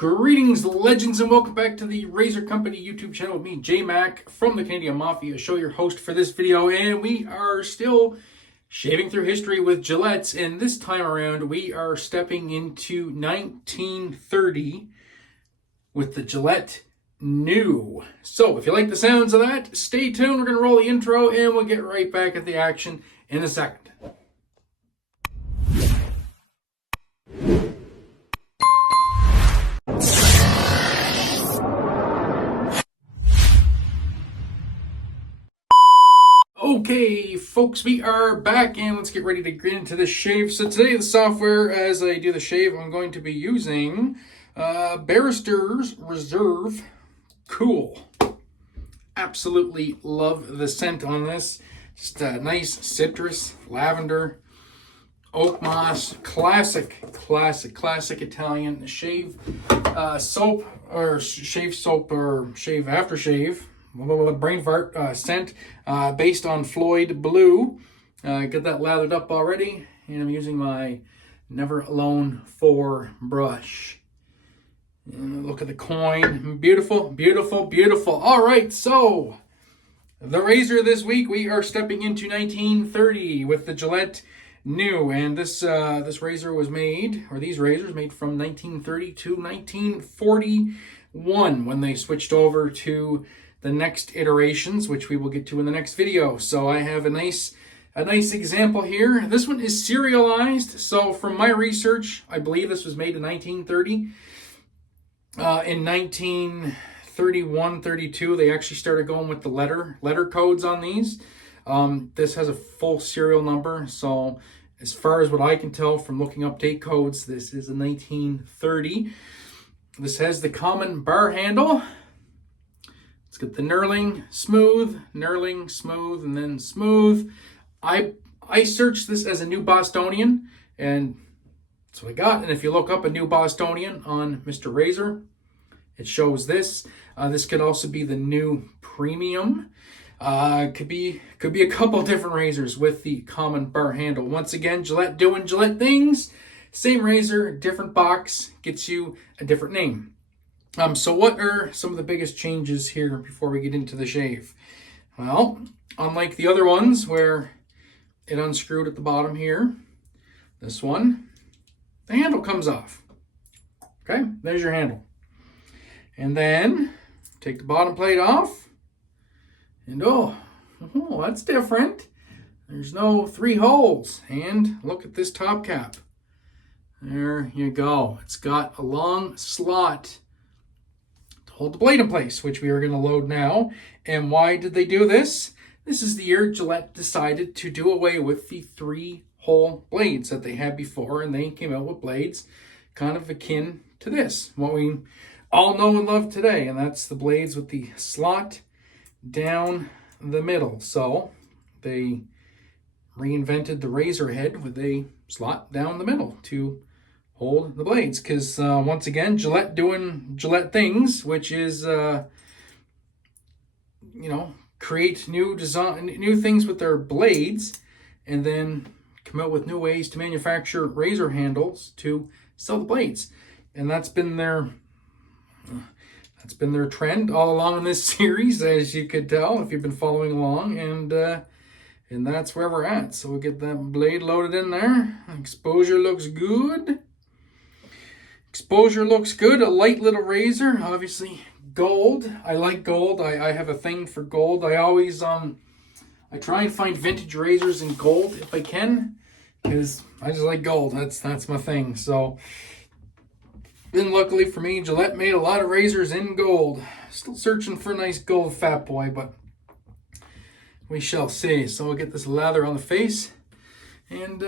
Greetings, legends, and welcome back to the Razor Company YouTube channel with me, J-Mac, from the Canadian Mafia, show your host for this video, and we are still shaving through history with Gillettes, and this time around we are stepping into 1930 with the Gillette New. So, if you like the sounds of that, stay tuned, we're going to roll the intro, and we'll get right back at the action in a second. Okay, folks, we are back, and let's get ready to get into this shave. So today, the software, as I do the shave, I'm going to be using Barrister Reserve Cool. Absolutely love the scent on this. Just a nice citrus, lavender, oak moss, classic Italian shave soap, or shave soap, or shave aftershave. Brain fart scent based on Floyd Blue. Get that lathered up already, and I'm using my Never Alone 4 brush. And look at the coin. Beautiful, beautiful, beautiful. All right, so the razor this week, we are stepping into 1930 with the Gillette New, and this razor was made, or these razors made from 1930 to 1941 when they switched over to the next iterations, which we will get to in the next video. So I have a nice example here. This one is serialized. So from my research, I believe this was made in 1930. In 1931, 32, they actually started going with the letter codes on these. This has a full serial number. So as far as what I can tell from looking up date codes, this is a 1930. This has the common bar handle. Let's get the knurling, smooth, and then smooth. I searched this as a New Bostonian, and that's what I got. And if you look up a New Bostonian on Mr. Razor, it shows this. This could also be the New Premium. Could be a couple different razors with the common bar handle. Once again, Gillette doing Gillette things. Same razor, different box, gets you a different name. So what are some of the biggest changes here before we get into the shave? Well, unlike the other ones where it unscrewed at the bottom here, this one, the handle comes off. Okay, there's your handle. And then take the bottom plate off, and oh, that's different. There's no 3 holes. And look at this top cap. There you go. It's got a long slot hold the blade in place, which we are going to load now. And why did they do this? This is the year Gillette decided to do away with the 3-hole blades that they had before, and they came out with blades kind of akin to this, what we all know and love today, and that's the blades with the slot down the middle. So they reinvented the razor head with a slot down the middle to hold the blades, because once again, Gillette doing Gillette things, which is create new things with their blades, and then come out with new ways to manufacture razor handles to sell the blades. And that's been their trend all along in this series, as you could tell if you've been following along, and that's where we're at. So we'll get that blade loaded in there. Exposure looks good. Exposure looks good. A light little razor, obviously gold. I like gold. I have a thing for gold. I always I try and find vintage razors in gold if I can, because I just like gold. That's my thing. So, and luckily for me, Gillette made a lot of razors in gold. Still searching for a nice gold fat boy, but we shall see. So we'll get this lather on the face, and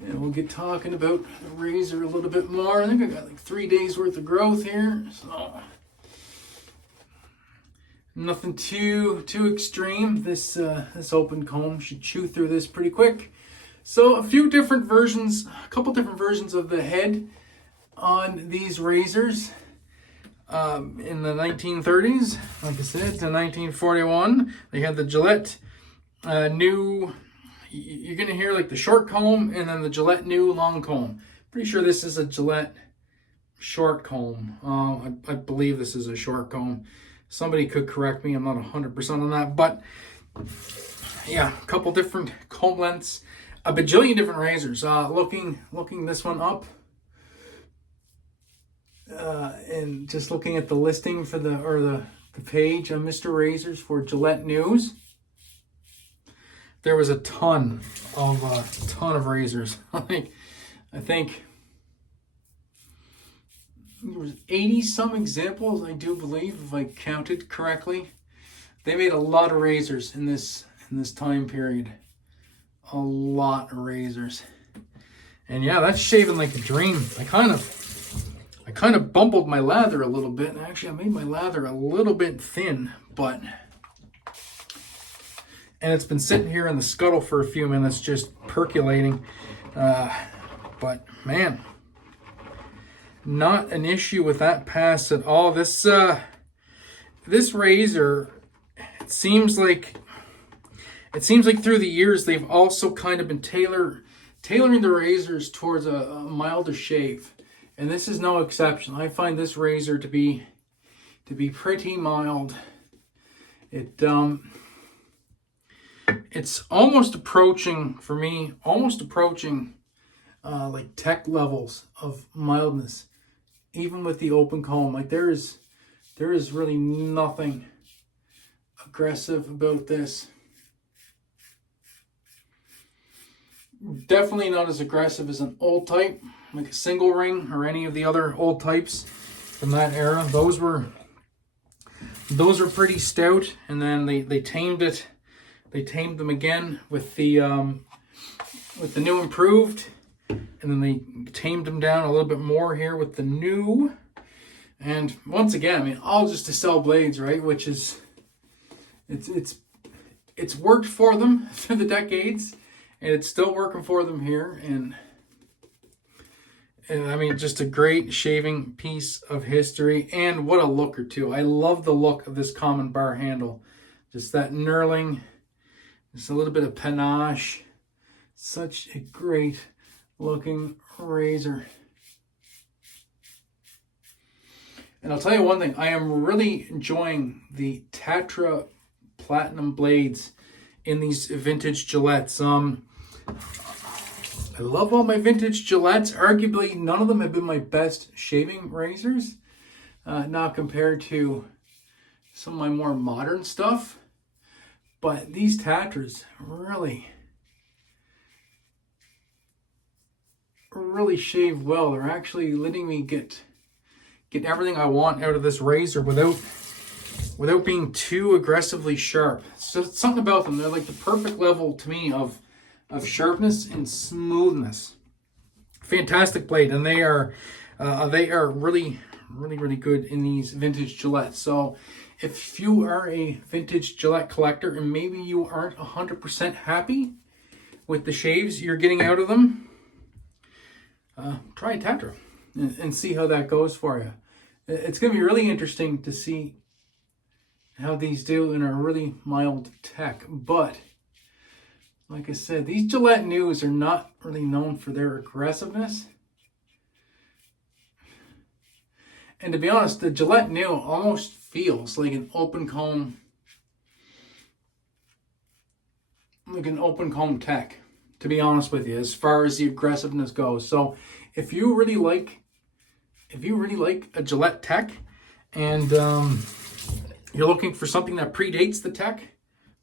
we'll get talking about the razor a little bit more. I think I got like 3 days worth of growth here, so nothing too extreme. This open comb should chew through this pretty quick. So a couple different versions of the head on these razors. In the 1930s, like I said, to 1941, they had the Gillette New. You're going to hear like the short comb and then the Gillette New long comb. Pretty sure this is a Gillette short comb. I believe this is a short comb. Somebody could correct me. I'm not 100% on that, but yeah, a couple different comb lengths, a bajillion different razors. Looking this one up, and just looking at the listing for the page on Mr. Razors for Gillette News, there was a ton of razors. I think there was 80 some examples, I do believe, if I counted correctly. They made a lot of razors in this time period. A lot of razors. And yeah, that's shaving like a dream. I kind of bumbled my lather a little bit. Actually, I made my lather a little bit thin, and it's been sitting here in the scuttle for a few minutes just percolating. But man, not an issue with that pass at all. This razor, it seems like through the years they've also kind of been tailoring the razors towards a milder shave, and this is no exception. I find this razor to be pretty mild. It's almost approaching, for me, like tech levels of mildness, even with the open comb. Like there is really nothing aggressive about this. Definitely not as aggressive as an old type, like a single ring or any of the other old types from that era. Those were pretty stout, and then they tamed it. They tamed them again with the new improved, and then they tamed them down a little bit more here with the new. And once again, I mean, all just to sell blades, right? Which is, it's worked for them through the decades, and it's still working for them here. And I mean, just a great shaving piece of history, and what a look or two. I love the look of this common bar handle. Just that knurling, just a little bit of panache. Such a great looking razor. And I'll tell you one thing, I am really enjoying the Tatra Platinum blades in these vintage Gillettes. I love all my vintage Gillettes. Arguably, none of them have been my best shaving razors, not compared to some of my more modern stuff. But these Tatras really shave well. They're actually letting me get everything I want out of this razor without being too aggressively sharp. So something about them, they're like the perfect level to me of sharpness and smoothness. Fantastic blade, and they are really good in these vintage Gillettes. So if you are a vintage Gillette collector and maybe you aren't 100% happy with the shaves you're getting out of them, try a Tatra and see how that goes for you. It's going to be really interesting to see how these do in a really mild tech. But like I said, these Gillette News are not really known for their aggressiveness. And to be honest, the Gillette New almost feels like an open comb, tech, to be honest with you, as far as the aggressiveness goes. So if you really like a Gillette tech, and you're looking for something that predates the tech,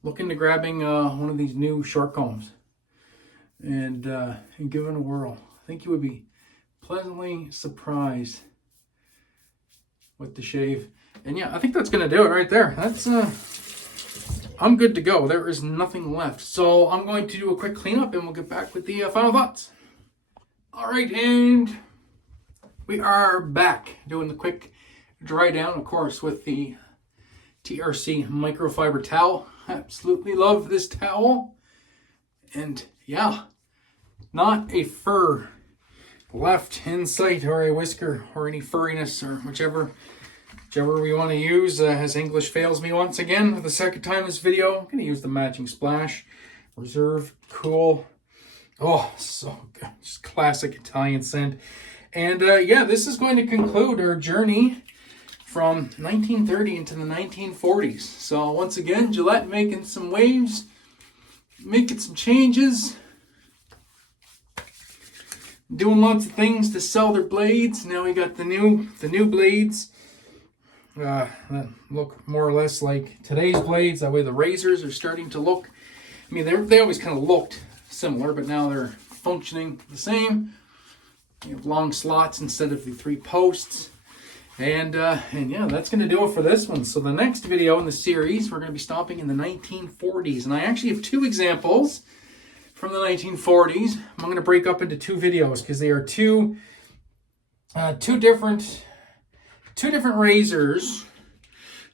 look into grabbing one of these new short combs and give it a whirl. I think you would be pleasantly surprised with the shave. And yeah, I think that's gonna do it right there. That's I'm good to go. There is nothing left. So I'm going to do a quick cleanup and we'll get back with the final thoughts. All right, and we are back doing the quick dry down, of course, with the TRC microfiber towel. Absolutely love this towel. And yeah, not a fur left in sight, or a whisker, or any furriness, or whichever we want to use. As English fails me once again for the second time this video, I'm going to use the matching Splash Reserve Cool. Oh, so good. Just classic Italian scent. And yeah, this is going to conclude our journey from 1930 into the 1940s. So once again, Gillette making some waves, making some changes, doing lots of things to sell their blades. Now we got the new blades that look more or less like today's blades. That way the razors are starting to look, I mean, they always kind of looked similar, but now they're functioning the same. You have long slots instead of the 3 posts. And yeah, that's going to do it for this one. So the next video in the series, we're going to be stopping in the 1940s. And I actually have 2 examples from the 1940s. I'm going to break up into 2 videos because they are two different razors.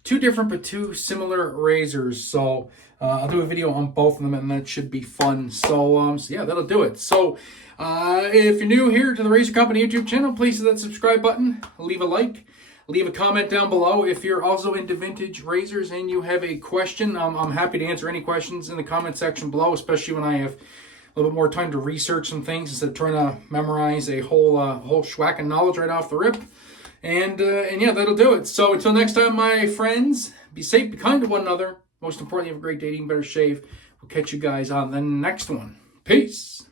2 different but 2 similar razors. So I'll do a video on both of them, and that should be fun. So yeah, that'll do it. So if you're new here to the Razor Company YouTube channel, please hit that subscribe button, leave a like, leave a comment down below. If you're also into vintage razors and you have a question, I'm happy to answer any questions in the comment section below, especially when I have a little bit more time to research some things instead of trying to memorize a whole schwack of knowledge right off the rip. And yeah, that'll do it. So until next time, my friends, be safe, be kind to one another. Most importantly, have a great day, eating better shave. We'll catch you guys on the next one. Peace.